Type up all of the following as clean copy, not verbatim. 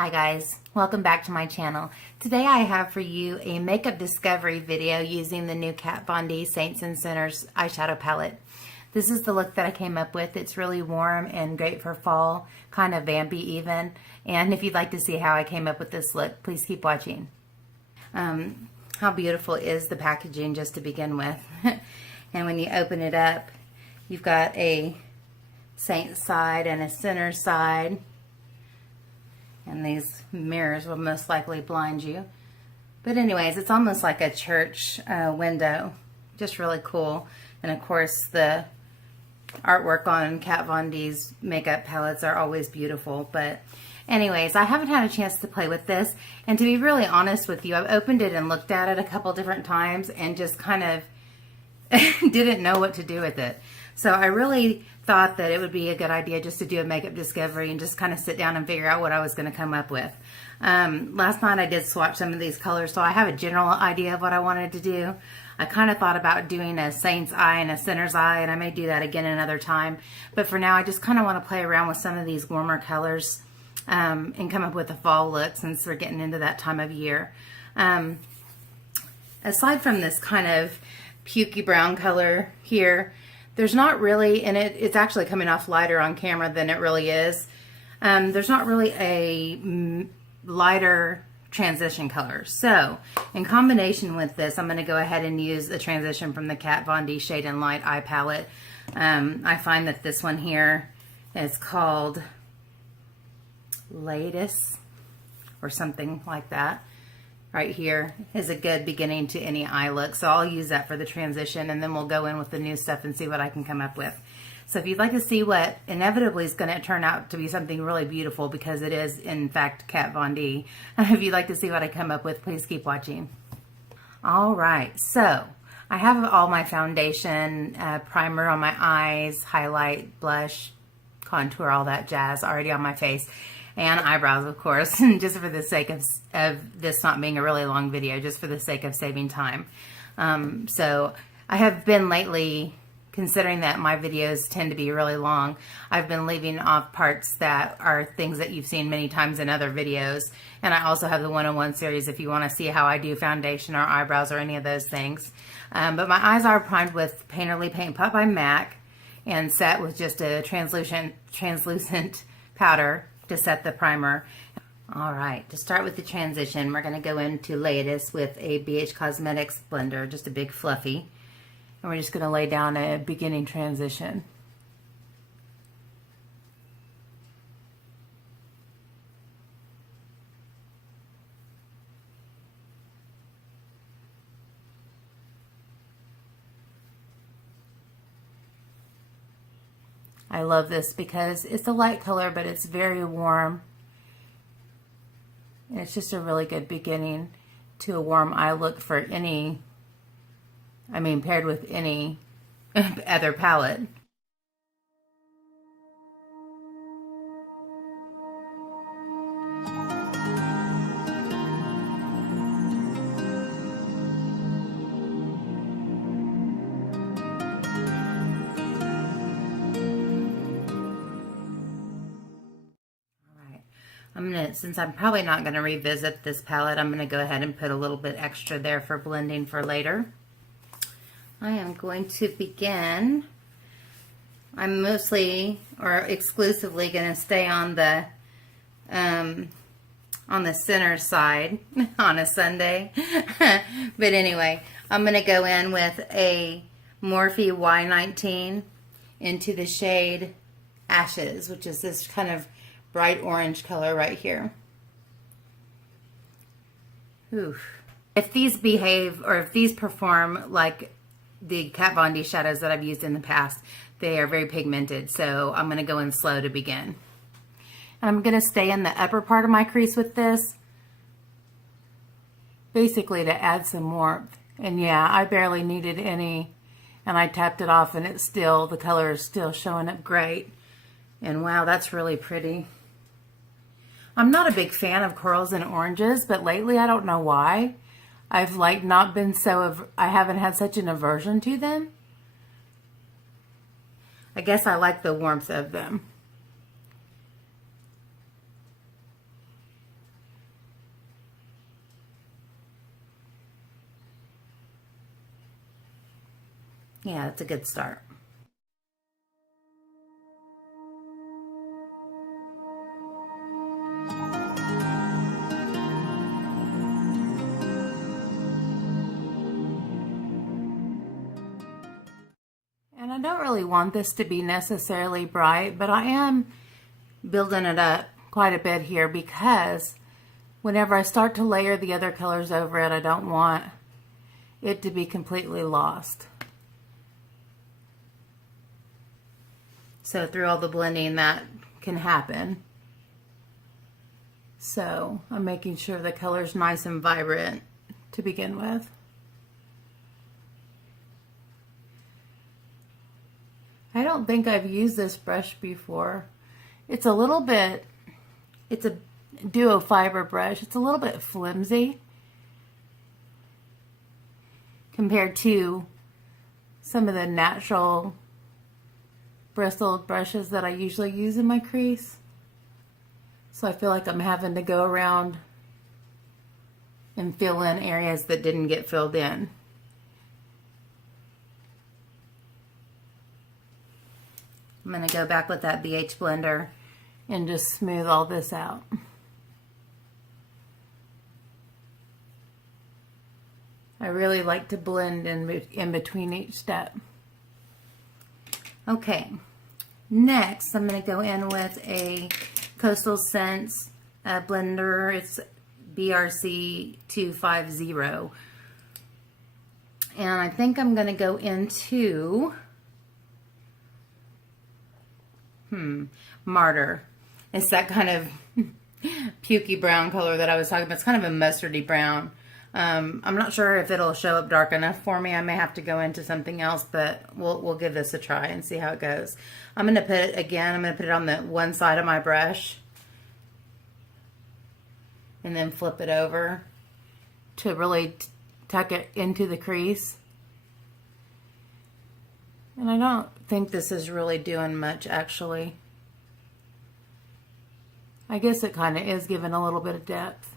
Hi guys, welcome back to my channel. Today I have for you a makeup discovery video using the new Kat Von D Saints and Sinners eyeshadow palette. This is the look that I came up with. It's really warm and great for fall, kind of vampy even. And if you'd like to see how I came up with this look, please keep watching. How beautiful is the packaging just to begin with. And when you open it up, you've got a Saint side and a Sinner side. And these mirrors will most likely blind you. But anyways, it's almost like a church window. Just really cool. And of course, the artwork on Kat Von D's makeup palettes are always beautiful. But anyways, I haven't had a chance to play with this. And to be really honest with you, I've opened it and looked at it a couple different times and just kind of didn't know what to do with it. So I really thought that it would be a good idea just to do a makeup discovery and just kind of sit down and figure out what I was going to come up with. Last night I did swatch some of these colors, so I have a general idea of what I wanted to do. I kind of thought about doing a Saint's eye and a Sinner's eye, and I may do that again another time. But for now, I just kind of want to play around with some of these warmer colors and come up with a fall look since we're getting into that time of year. Aside from this kind of pukey brown color here, there's not really, and it's actually coming off lighter on camera than it really is. There's not really a lighter transition color. So in combination with this, I'm going to go ahead and use a transition from the Kat Von D Shade and Light Eye Palette. I find that this one here is called Laetus or something like that. Right here is a good beginning to any eye look. So I'll use that for the transition, and then we'll go in with the new stuff and see what I can come up with. So if you'd like to see what inevitably is going to turn out to be something really beautiful, because it is in fact Kat Von D, if you'd like to see what I come up with, please keep watching. All right, so I have all my foundation, primer on my eyes, highlight, blush, contour, all that jazz already on my face. And eyebrows, of course, just for the sake of this not being a really long video, just for the sake of saving time. So I have been lately, considering that my videos tend to be really long, I've been leaving off parts that are things that you've seen many times in other videos. And I also have the 101 series if you want to see how I do foundation or eyebrows or any of those things. But my eyes are primed with Painterly Paint Pot by MAC and set with just a translucent powder to set the primer. All right, to start with the transition, we're going to go into Laetus with a BH Cosmetics blender, just a big fluffy, and we're just going to lay down a beginning transition. I love this because it's a light color, but it's very warm. And it's just a really good beginning to a warm eye look for any, paired with any other palette. Since I'm probably not going to revisit this palette, I'm going to go ahead and put a little bit extra there for blending for later. I am going to begin. I'm mostly or exclusively going to stay on the center side on a Sunday. But anyway, I'm going to go in with a Morphe Y19 into the shade Ashes, which is this kind of bright orange color right here. Oof. If these behave, or if these perform like the Kat Von D shadows that I've used in the past, they are very pigmented, so I'm going to go in slow to begin. I'm going to stay in the upper part of my crease with this, basically to add some warmth. And yeah, I barely needed any, and I tapped it off, and it's still, the color is still showing up great. And wow, that's really pretty. I'm not a big fan of corals and oranges, but lately I don't know why. I've not been I haven't had such an aversion to them. I guess I like the warmth of them. Yeah, it's a good start. And I don't really want this to be necessarily bright, but I am building it up quite a bit here because whenever I start to layer the other colors over it, I don't want it to be completely lost. So through all the blending that can happen. So I'm making sure the color's nice and vibrant to begin with. I don't think I've used this brush before. It's a little bit, it's a duo fiber brush. It's a little bit flimsy compared to some of the natural bristled brushes that I usually use in my crease. So I feel like I'm having to go around and fill in areas that didn't get filled in. I'm going to go back with that BH blender and just smooth all this out. I really like to blend in between each step. Okay, next I'm going to go in with a Coastal Scents blender. It's BRC 250. And I think I'm going to go into Martyr. It's that kind of pukey brown color that I was talking about. It's kind of a mustardy brown. I'm not sure if it'll show up dark enough for me. I may have to go into something else, but we'll give this a try and see how it goes. I'm going to put it again. I'm going to put it on the one side of my brush and then flip it over to really tuck it into the crease. And I don't think this is really doing much, actually. I guess it kind of is giving a little bit of depth.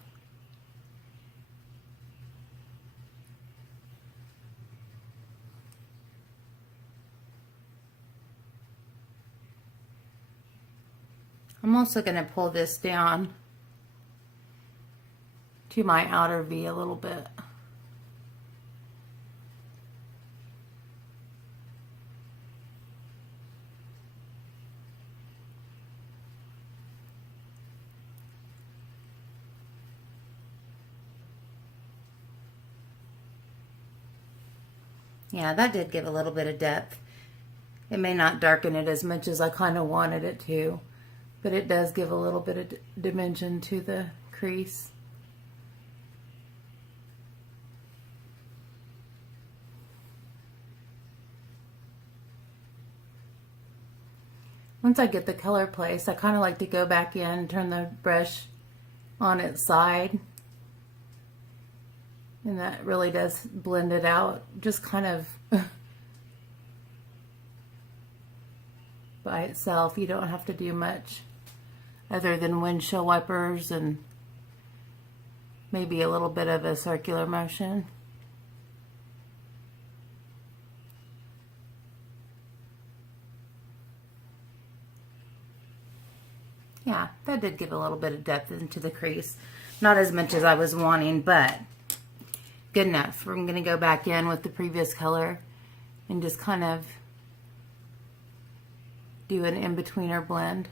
I'm also going to pull this down to my outer V a little bit. Yeah, that did give a little bit of depth. It may not darken it as much as I kind of wanted it to, but it does give a little bit of dimension to the crease. Once I get the color placed, I kind of like to go back in and turn the brush on its side. And that really does blend it out, just kind of by itself. You don't have to do much other than windshield wipers and maybe a little bit of a circular motion. Yeah, that did give a little bit of depth into the crease. Not as much as I was wanting, but good enough. I'm going to go back in with the previous color and just kind of do an in-betweener blend.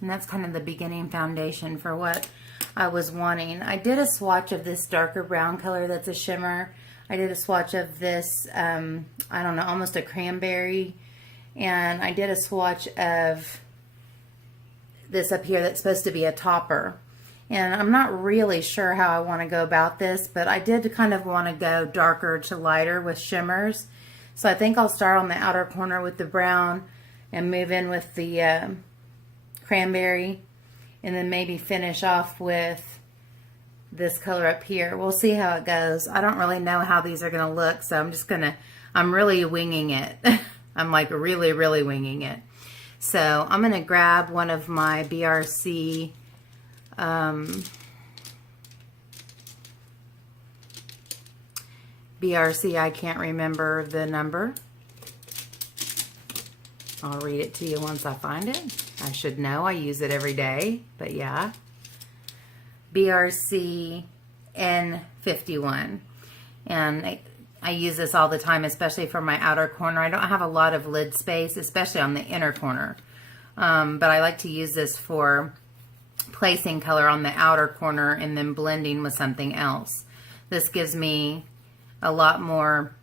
And that's kind of the beginning foundation for what I was wanting. I did a swatch of this darker brown color that's a shimmer. I did a swatch of this, I don't know, almost a cranberry. And I did a swatch of this up here that's supposed to be a topper. And I'm not really sure how I want to go about this, but I did kind of want to go darker to lighter with shimmers. So I think I'll start on the outer corner with the brown and move in with the cranberry, and then maybe finish off with this color up here. We'll see how it goes. I don't really know how these are going to look, so I'm really winging it. I'm like really winging it. So I'm going to grab one of my BRC BRC, I can't remember the number. I'll read it to you once I find it. I should know. I use it every day, but yeah. BRC N51. And I use this all the time, especially for my outer corner. I don't have a lot of lid space, especially on the inner corner. But I like to use this for placing color on the outer corner and then blending with something else. This gives me a lot more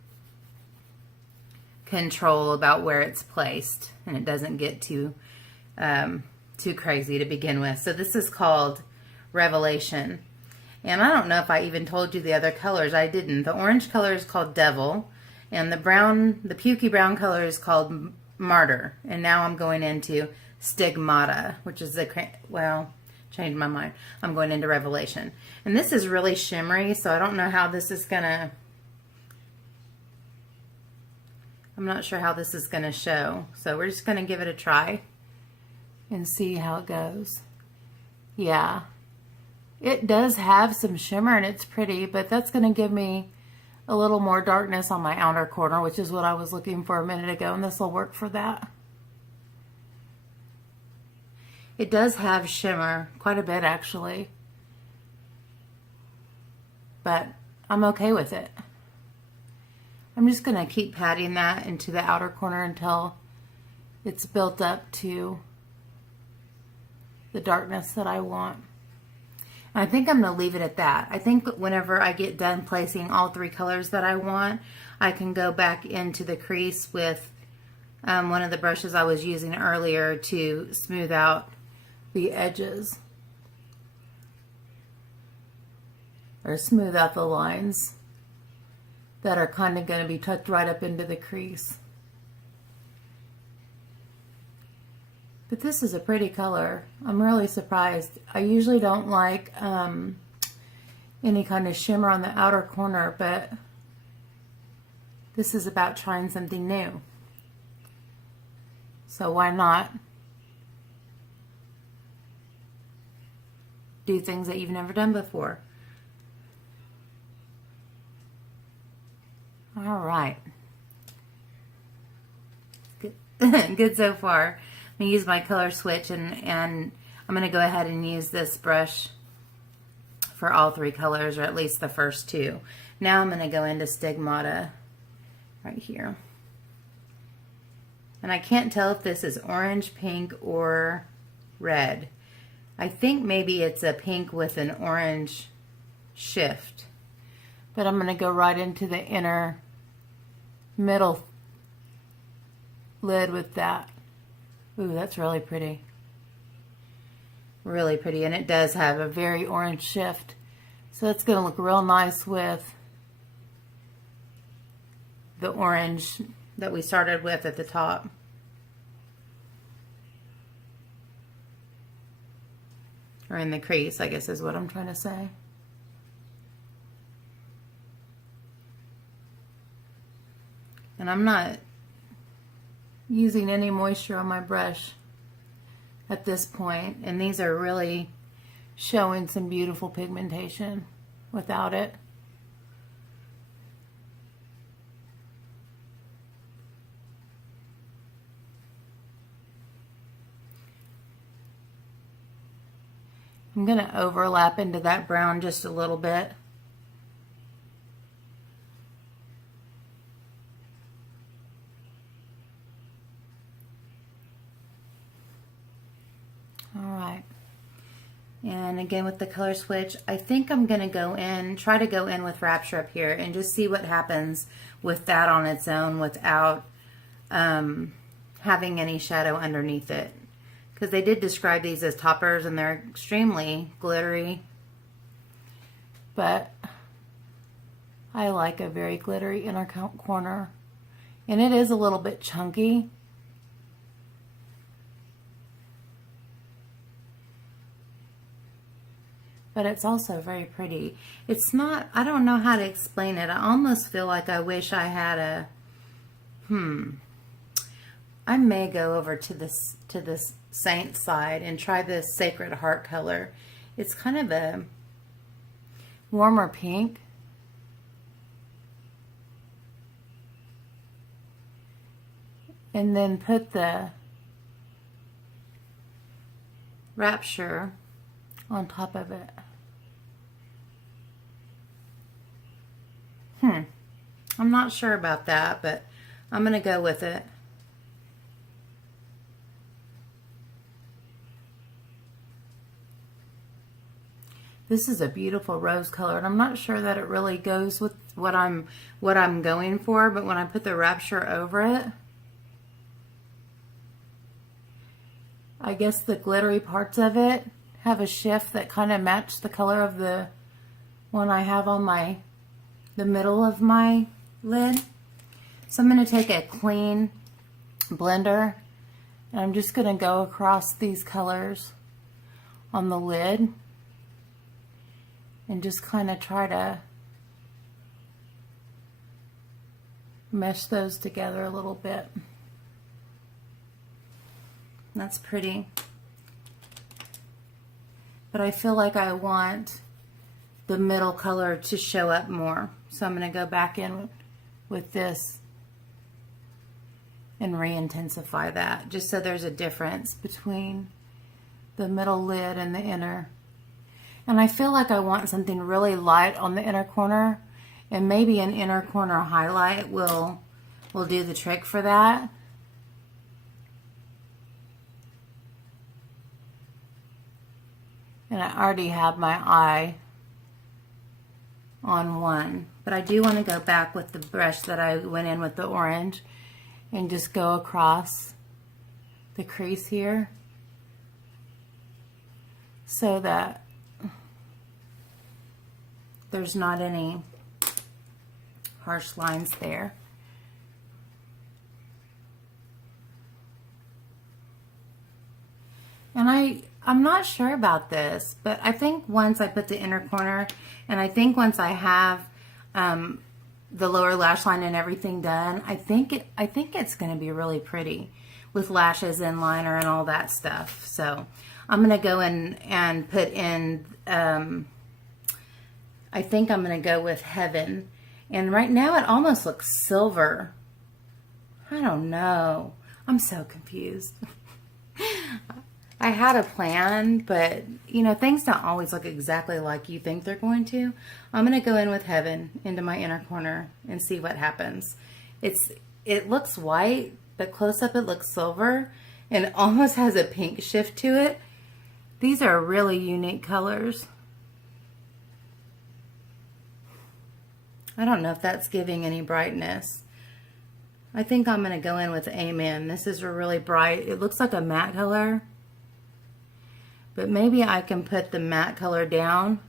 control about where it's placed, and it doesn't get too crazy to begin with. So this is called Revelation, and I don't know if I even told you the other colors. I didn't. The orange color is called Devil, and the brown, the pukey brown color is called Martyr. And now I'm going into Stigmata, which is the, well, changed my mind. I'm going into Revelation, and this is really shimmery, so I don't know how this is gonna, I'm not sure how this is going to show. So we're just going to give it a try and see how it goes. Yeah. It does have some shimmer and it's pretty, but that's going to give me a little more darkness on my outer corner, which is what I was looking for a minute ago, and this will work for that. It does have shimmer, quite a bit actually, but I'm okay with it. I'm just going to keep patting that into the outer corner until it's built up to the darkness that I want. And I think I'm going to leave it at that. I think whenever I get done placing all three colors that I want, I can go back into the crease with one of the brushes I was using earlier to smooth out the edges. Or smooth out the lines that are kind of going to be tucked right up into the crease. But this is a pretty color. I'm really surprised. I usually don't like any kind of shimmer on the outer corner, but this is about trying something new. So why not do things that you've never done before? All right. Good, good so far. I'm going to use my color switch, and I'm going to go ahead and use this brush for all three colors, or at least the first two. Now I'm going to go into Stigmata right here. And I can't tell if this is orange, pink, or red. I think maybe it's a pink with an orange shift. But I'm going to go right into the inner middle lid with that. Ooh, that's really pretty. Really pretty. And it does have a very orange shift. So it's going to look real nice with the orange that we started with at the top. Or in the crease, I guess is what I'm trying to say. And I'm not using any moisture on my brush at this point, and these are really showing some beautiful pigmentation without it. I'm going to overlap into that brown just a little bit. And again with the color switch, I think I'm going to go in, try to go in with Rapture up here and just see what happens with that on its own without having any shadow underneath it. Because they did describe these as toppers and they're extremely glittery. But I like a very glittery inner corner. And it is a little bit chunky. But it's also very pretty. It's not, I don't know how to explain it. I almost feel like I wish I had a, I may go over to this Saint side and try this Sacred Heart color. It's kind of a warmer pink. and then put the Rapture on top of it. I'm not sure about that, but I'm going to go with it. This is a beautiful rose color, and I'm not sure that it really goes with what I'm going for, but when I put the Rapture over it, I guess the glittery parts of it have a shift that kind of match the color of the one I have on the middle of my lid. So I'm going to take a clean blender, and I'm just going to go across these colors on the lid and just kind of try to mesh those together a little bit. That's pretty. But I feel like I want the middle color to show up more. So I'm going to go back in with this and re-intensify that, just so there's a difference between the middle lid and the inner. And I feel like I want something really light on the inner corner, and maybe an inner corner highlight will do the trick for that. And I already have my eye on one, but I do want to go back with the brush that I went in with the orange and just go across the crease here so that there's not any harsh lines there. And I'm not sure about this, but I think once I put the inner corner, and I think once I have the lower lash line and everything done, I think it's going to be really pretty with lashes and liner and all that stuff. So I'm going to go in and put in, I think I'm going to go with Heaven. And right now it almost looks silver. I don't know. I'm so confused. I had a plan, but you know, things don't always look exactly like you think they're going to. I'm going to go in with Heaven into my inner corner and see what happens. It looks white, but close up it looks silver, and it almost has a pink shift to it. These are really unique colors. I don't know if that's giving any brightness. I think I'm going to go in with Amen. This is a really bright, it looks like a matte color. But maybe I can put the matte color down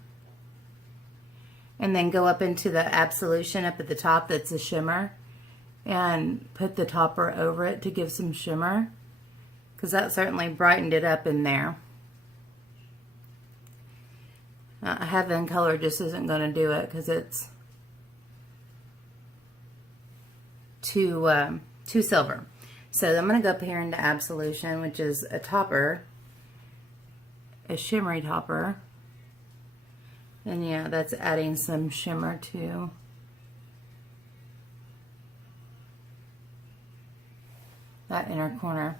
and then go up into the Absolution up at the top that's a shimmer and put the topper over it to give some shimmer, because that certainly brightened it up in there. Heaven color just isn't going to do it because it's too silver. So I'm going to go up here into Absolution, which is a topper, a shimmery topper, and yeah, that's adding some shimmer to that inner corner.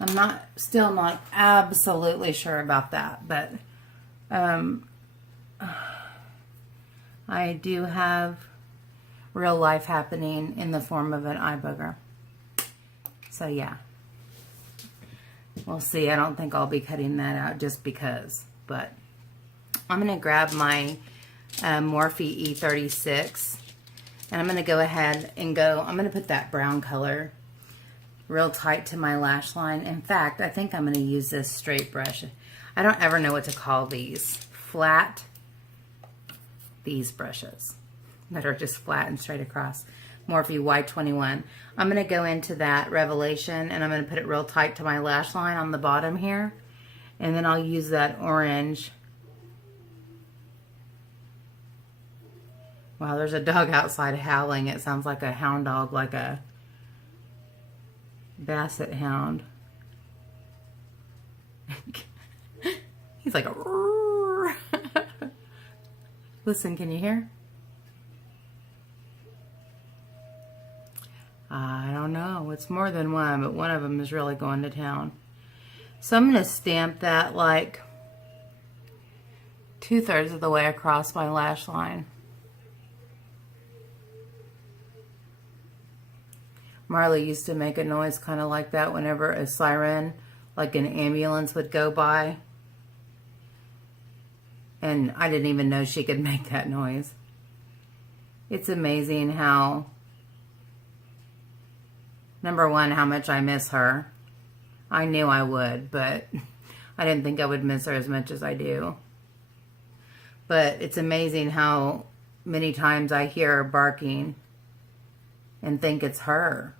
I'm still not absolutely sure about that, but I do have real life happening in the form of an eye booger. So yeah. We'll see. I don't think I'll be cutting that out just because. But I'm going to grab my Morphe E36. And I'm going to go ahead and I'm going to put that brown color real tight to my lash line. In fact, I think I'm going to use this straight brush. I don't ever know what to call these. These brushes that are just flat and straight across. Morphe Y21. I'm going to go into that Revelation and I'm going to put it real tight to my lash line on the bottom here. And then I'll use that orange. Wow, there's a dog outside howling. It sounds like a hound dog, like a basset hound. He's like a roar. Listen, can you hear? I don't know. It's more than one, but one of them is really going to town. So I'm going to stamp that like 2/3 of the way across my lash line. Marley used to make a noise kind of like that whenever a siren, like an ambulance, would go by. And I didn't even know she could make that noise. It's amazing how, number one, how much I miss her. I knew I would, but I didn't think I would miss her as much as I do. But it's amazing how many times I hear her barking and think it's her.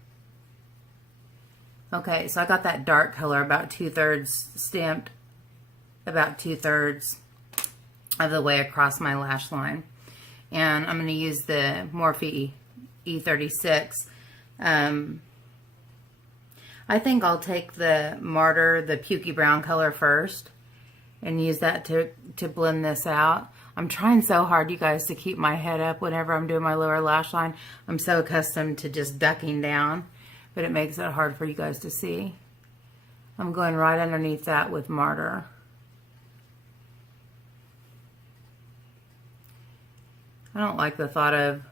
Okay, so I got that dark color about 2/3 stamped, about 2/3 of the way across my lash line. And I'm going to use the Morphe E36. I think I'll take the Martyr, the pukey brown color first, and use that to blend this out. I'm trying so hard, you guys, to keep my head up whenever I'm doing my lower lash line. I'm so accustomed to just ducking down, but it makes it hard for you guys to see. I'm going right underneath that with Martyr. I don't like the thought of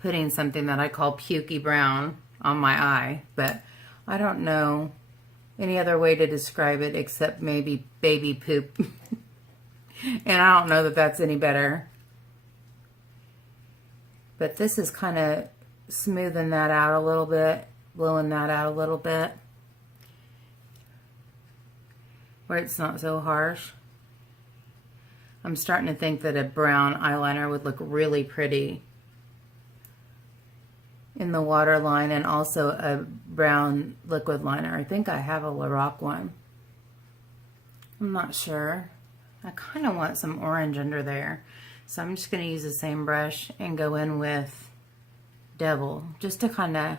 putting something that I call pukey brown on my eye, but I don't know any other way to describe it except maybe baby poop. And I don't know that that's any better. But this is kind of smoothing that out a little bit, blowing that out a little bit, where it's not so harsh. I'm starting to think that a brown eyeliner would look really pretty in the waterline, and also a brown liquid liner. I think I have a Lorac one. I'm not sure. I kind of want some orange under there. So I'm just going to use the same brush and go in with Devil, just to kind of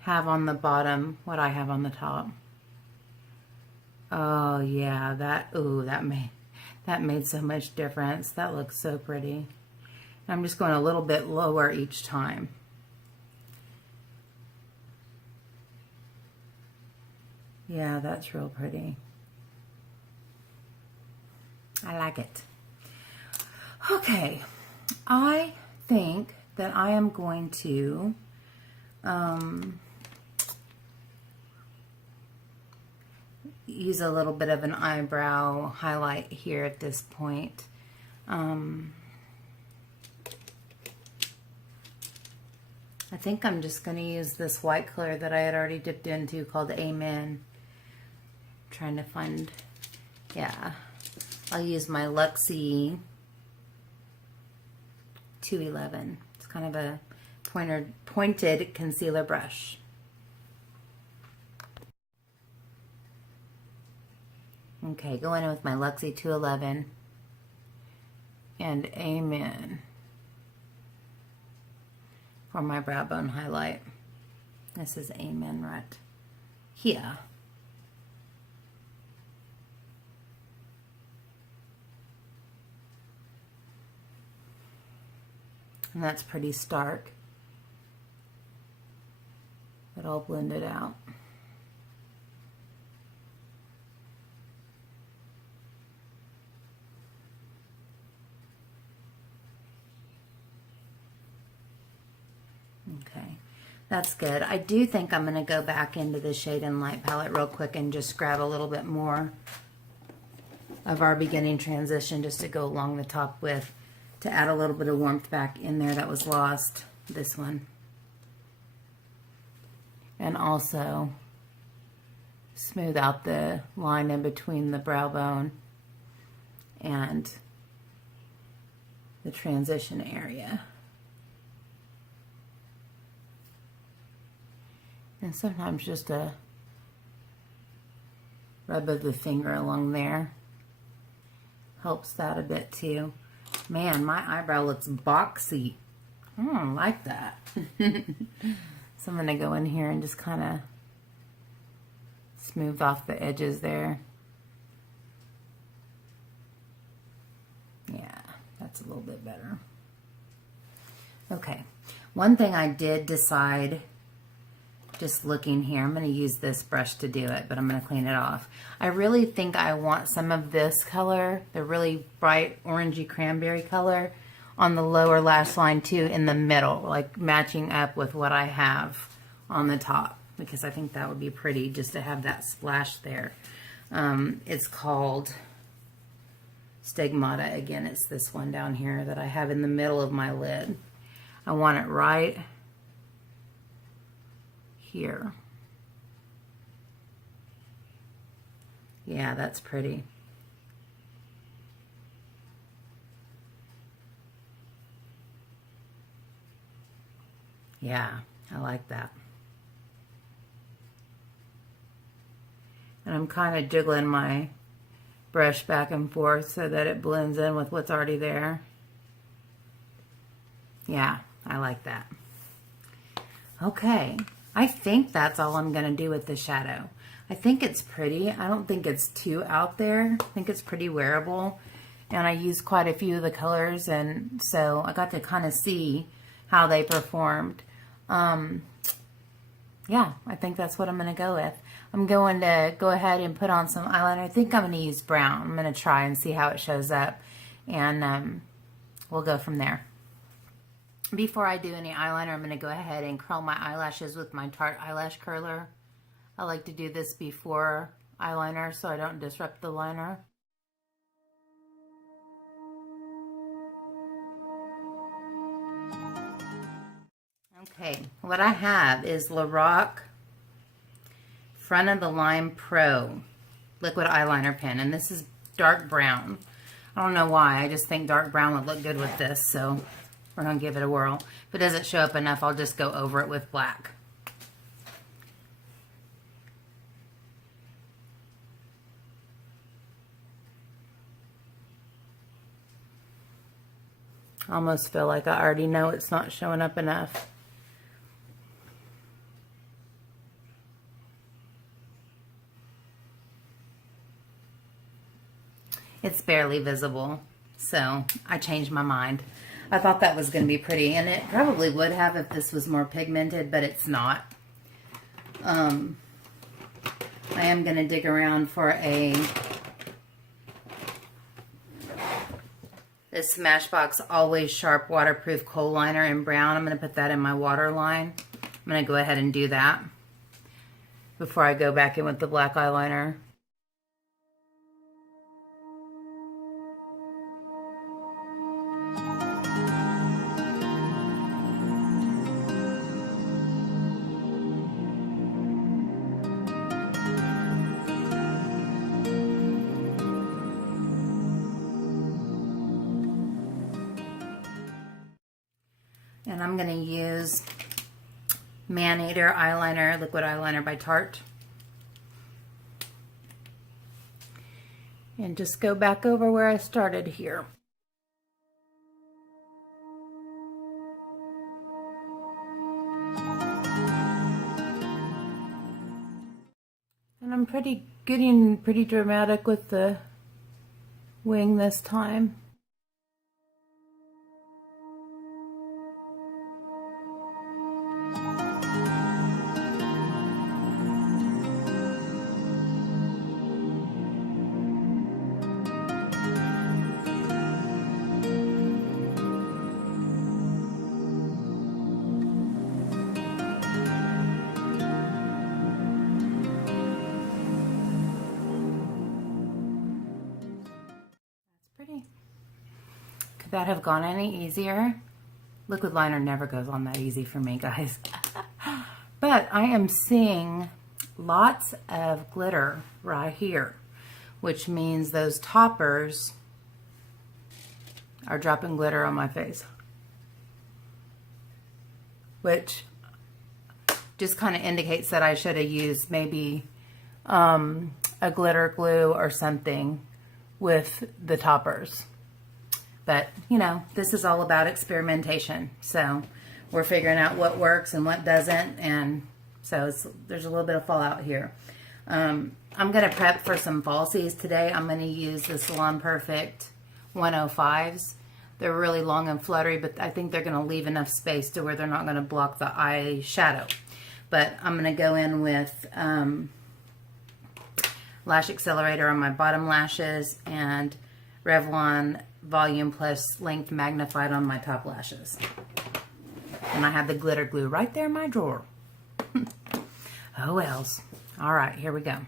have on the bottom what I have on the top. Oh yeah, that made so much difference. That looks so pretty. I'm just going a little bit lower each time. Yeah, that's real pretty. I like it. Okay, I think that I am going to use a little bit of an eyebrow highlight here at this point. I think I'm just going to use this white color that I had already dipped into called Amen. Trying to find, yeah. I'll use my Luxie 211. It's kind of a pointed concealer brush. Okay, going in with my Luxie 211 and Amen for my brow bone highlight. This is Amen right here. And that's pretty stark, but I'll blend it out. Okay, that's good. I do think I'm going to go back into the Shade and Light palette real quick and just grab a little bit more of our beginning transition just to go along the top with, to add a little bit of warmth back in there that was lost, this one. And also smooth out the line in between the brow bone and the transition area. And sometimes just a rub of the finger along there helps that a bit too. Man, my eyebrow looks boxy. I don't like that. So I'm going to go in here and just kind of smooth off the edges there. Yeah, that's a little bit better. Okay, One thing I did decide, just looking here, I'm going to use this brush to do it, but I'm going to clean it off. I really think I want some of this color, the really bright orangey cranberry color, on the lower lash line too, in the middle, like matching up with what I have on the top, because I think that would be pretty just to have that splash there. It's called Stigmata. Again, it's this one down here that I have in the middle of my lid. I want it right here. Yeah, that's pretty. Yeah, I like that. And I'm kind of jiggling my brush back and forth so that it blends in with what's already there. Yeah, I like that. Okay, I think that's all I'm going to do with the shadow. I think it's pretty. I don't think it's too out there. I think it's pretty wearable. And I used quite a few of the colors, and so I got to kind of see how they performed. Yeah, I think that's what I'm going to go with. I'm going to go ahead and put on some eyeliner. I think I'm going to use brown. I'm going to try and see how it shows up, and we'll go from there. Before I do any eyeliner, I'm going to go ahead and curl my eyelashes with my Tarte eyelash curler. I like to do this before eyeliner so I don't disrupt the liner. Okay, what I have is Lorac Front of the Line Pro liquid eyeliner pen, and this is dark brown. I don't know why, I just think dark brown would look good with this, so we're going to give it a whirl. If it doesn't show up enough, I'll just go over it with black. I almost feel like I already know it's not showing up enough. It's barely visible, so I changed my mind. I thought that was going to be pretty, and it probably would have if this was more pigmented, but it's not. I am going to dig around for this Smashbox Always Sharp Waterproof Kohl Liner in brown. I'm going to put that in my waterline. I'm going to go ahead and do that before I go back in with the black eyeliner. And I'm going to use Maneater eyeliner, liquid eyeliner by Tarte. And just go back over where I started here. And I'm getting pretty dramatic with the wing this time. Could that have gone any easier? Liquid liner never goes on that easy for me, guys. But I am seeing lots of glitter right here, which means those toppers are dropping glitter on my face, which just kind of indicates that I should have used maybe a glitter glue or something with the toppers. But, you know, this is all about experimentation. So we're figuring out what works and what doesn't. And so there's a little bit of fallout here. I'm going to prep for some falsies today. I'm going to use the Salon Perfect 105s. They're really long and fluttery, but I think they're going to leave enough space to where they're not going to block the eyeshadow. But I'm going to go in with Lash Accelerator on my bottom lashes and Revlon Volume Plus Length Magnified on my top lashes. And I have the glitter glue right there in my drawer. Oh wells. All right, here we go.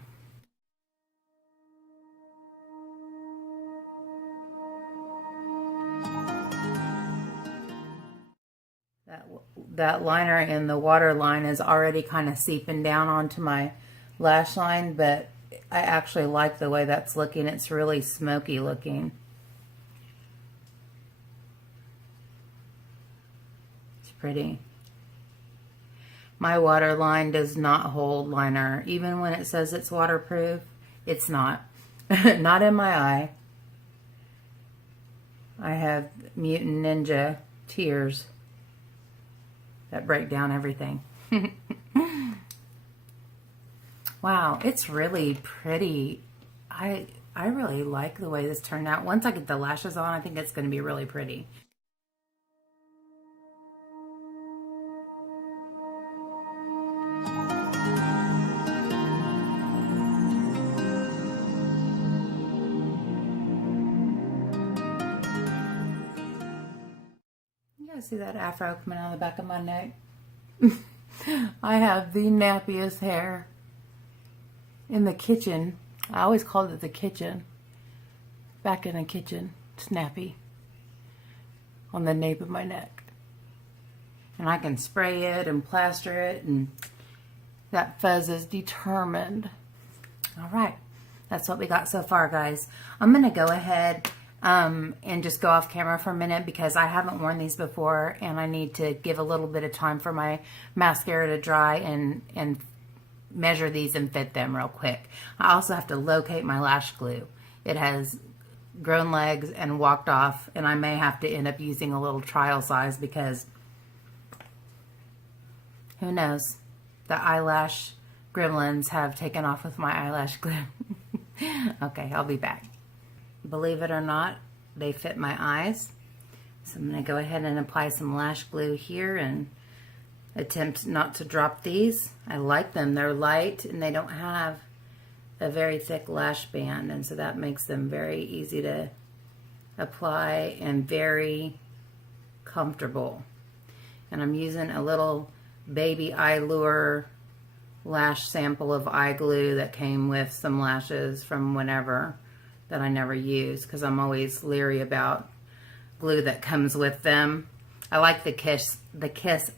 That liner in the waterline is already kind of seeping down onto my lash line, but I actually like the way that's looking. It's really smoky looking. It's pretty. My waterline does not hold liner. Even when it says it's waterproof, it's not. Not in my eye. I have Mutant Ninja tears that break down everything. Wow, it's really pretty. I really like the way this turned out. Once I get the lashes on, I think it's going to be really pretty. See that afro coming out of the back of my neck? I have the nappiest hair in the kitchen. I always called it the kitchen. Back in the kitchen. Snappy. On the nape of my neck. And I can spray it and plaster it, and that fuzz is determined. Alright. That's what we got so far, guys. I'm going to go ahead and just go off camera for a minute because I haven't worn these before and I need to give a little bit of time for my mascara to dry and measure these and fit them real quick. I also have to locate my lash glue. It has grown legs and walked off, and I may have to end up using a little trial size because who knows, the eyelash gremlins have taken off with my eyelash glue. Okay, I'll be back. Believe it or not, they fit my eyes. So I'm going to go ahead and apply some lash glue here and attempt not to drop these. I like them. They're light and they don't have a very thick lash band, and so that makes them very easy to apply and very comfortable. And I'm using a little baby Eyelure lash sample of eye glue that came with some lashes from whenever that I never use because I'm always leery about glue that comes with them. I like the Kiss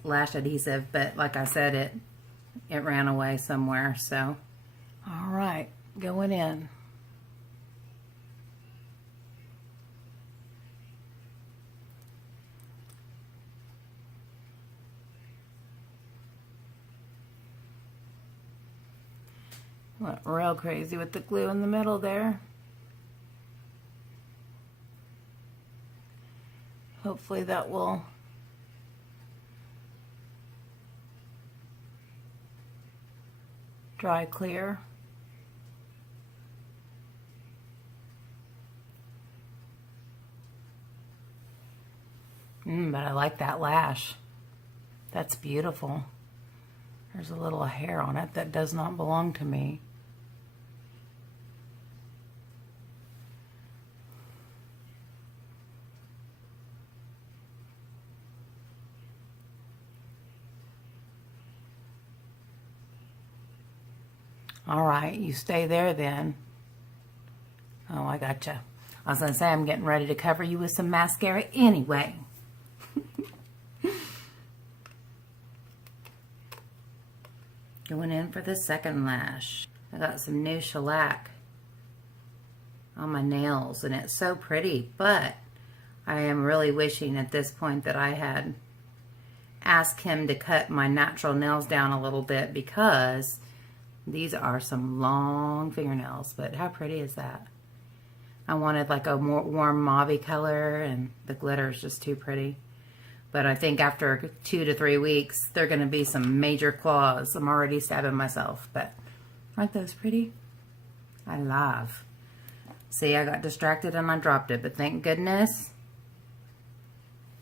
lash adhesive, but like I said, it ran away somewhere. So, all right, going in. Went real crazy with the glue in the middle there. Hopefully that will dry clear. But I like that lash. That's beautiful. There's a little hair on it that does not belong to me. All right, you stay there then. Oh, I gotcha. I was going to say I'm getting ready to cover you with some mascara anyway. Going in for the second lash. I got some new shellac on my nails, and it's so pretty, but I am really wishing at this point that I had asked him to cut my natural nails down a little bit because these are some long fingernails, but how pretty is that? I wanted like a more warm mauve color, and the glitter is just too pretty. But I think after 2 to 3 weeks, they're going to be some major claws. I'm already stabbing myself, but aren't those pretty? I love. See, I got distracted and I dropped it, but thank goodness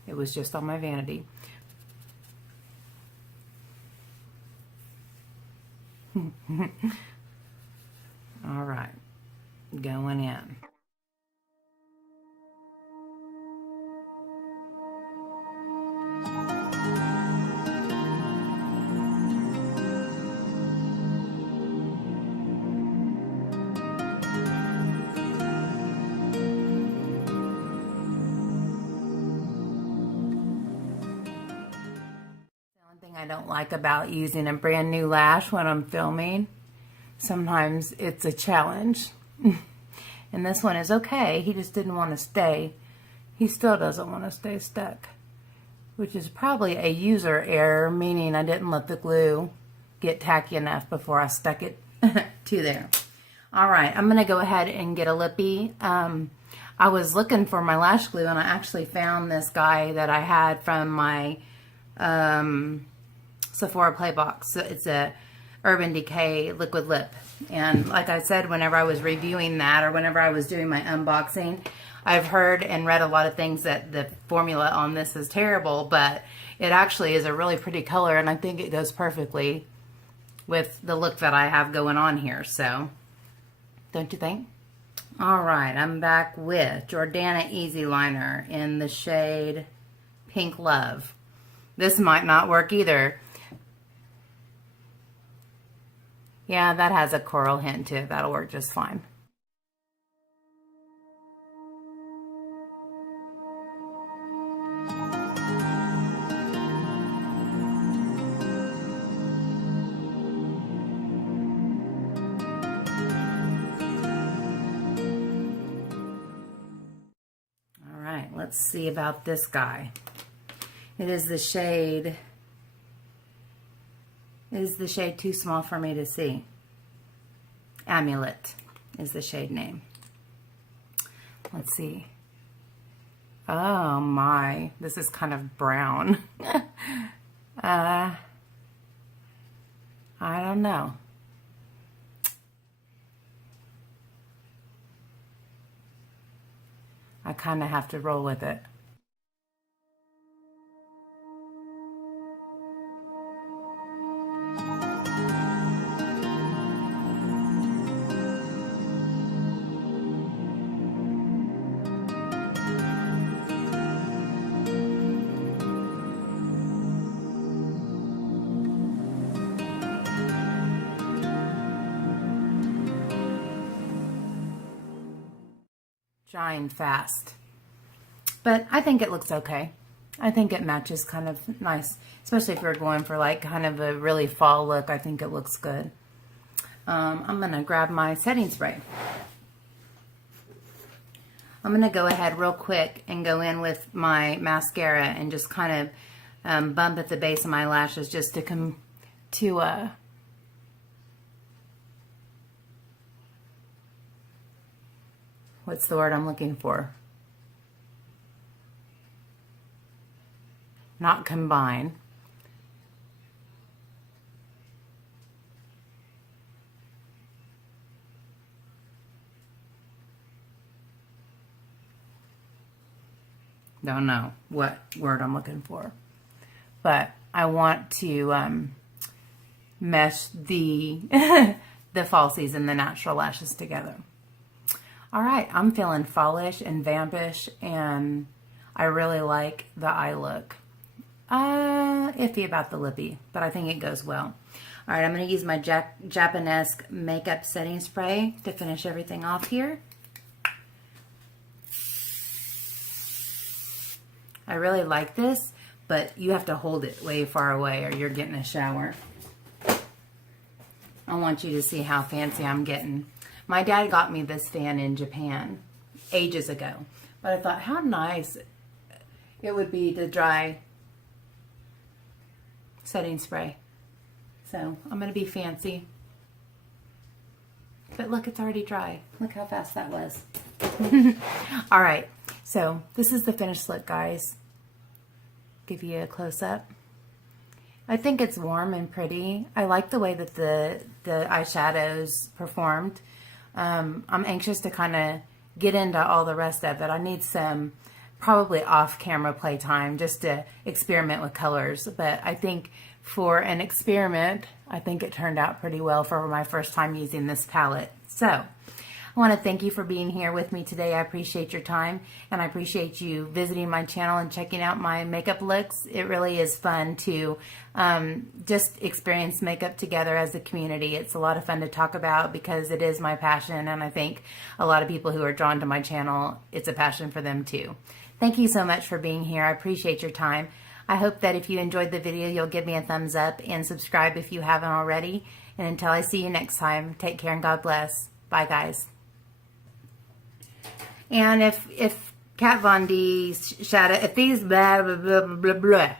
It was just on my vanity. All right, going in. I don't like about using a brand new lash when I'm filming. Sometimes it's a challenge. And this one is okay. He just didn't want to stay. He still doesn't want to stay stuck, which is probably a user error, meaning I didn't let the glue get tacky enough before I stuck it to there. All right, I'm going to go ahead and get a lippy. I was looking for my lash glue, and I actually found this guy that I had from my Sephora play box. It's a Urban Decay liquid lip, and like I said, whenever I was reviewing that, or whenever I was doing my unboxing, I've heard and read a lot of things that the formula on this is terrible, but it actually is a really pretty color, and I think it goes perfectly with the look that I have going on here. So don't you think? All right, I'm back with Jordana Easy Liner in the shade Pink Love. This might not work either. Yeah, that has a coral hint to it. That'll work just fine. All right, let's see about this guy. It is the shade Too Small for Me to See. Amulet is the shade name. Let's see. Oh my, this is kind of brown. I don't know. I kind of have to roll with it. Drying fast, but I think it looks okay. I think it matches kind of nice, especially if you're going for like kind of a really fall look. I think it looks good. I'm gonna grab my setting spray. I'm gonna go ahead real quick and go in with my mascara and just kind of bump at the base of my lashes just to come to what's the word I'm looking for? Not combine. Don't know what word I'm looking for. But I want to mesh the the falsies and the natural lashes together. All right, I'm feeling fallish and vampish, and I really like the eye look. Iffy about the lippy, but I think it goes well. All right, I'm going to use my Japanese makeup setting spray to finish everything off here. I really like this, but you have to hold it way far away or you're getting a shower. I want you to see how fancy I'm getting. My dad got me this fan in Japan ages ago, but I thought how nice it would be to dry setting spray. So I'm going to be fancy. But look, it's already dry. Look how fast that was. All right, so this is the finished look, guys. Give you a close-up. I think it's warm and pretty. I like the way that the eyeshadows performed. I'm anxious to kind of get into all the rest of it. I need some probably off-camera playtime just to experiment with colors. But I think for an experiment, I think it turned out pretty well for my first time using this palette. So I want to thank you for being here with me today. I appreciate your time, and I appreciate you visiting my channel and checking out my makeup looks. It really is fun to just experience makeup together as a community. It's a lot of fun to talk about because it is my passion, and I think a lot of people who are drawn to my channel, it's a passion for them too. Thank you so much for being here. I appreciate your time. I hope that if you enjoyed the video, you'll give me a thumbs up and subscribe if you haven't already. And until I see you next time, take care and God bless. Bye, guys. And if Kat Von D's shadow, if these blah, blah, blah, blah, blah, blah.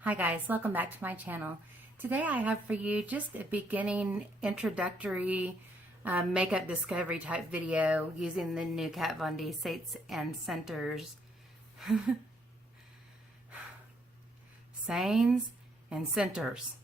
Hi guys, welcome back to my channel. Today I have for you just a beginning introductory makeup discovery type video using the new Kat Von D Saints and Centers. Saints and Centers.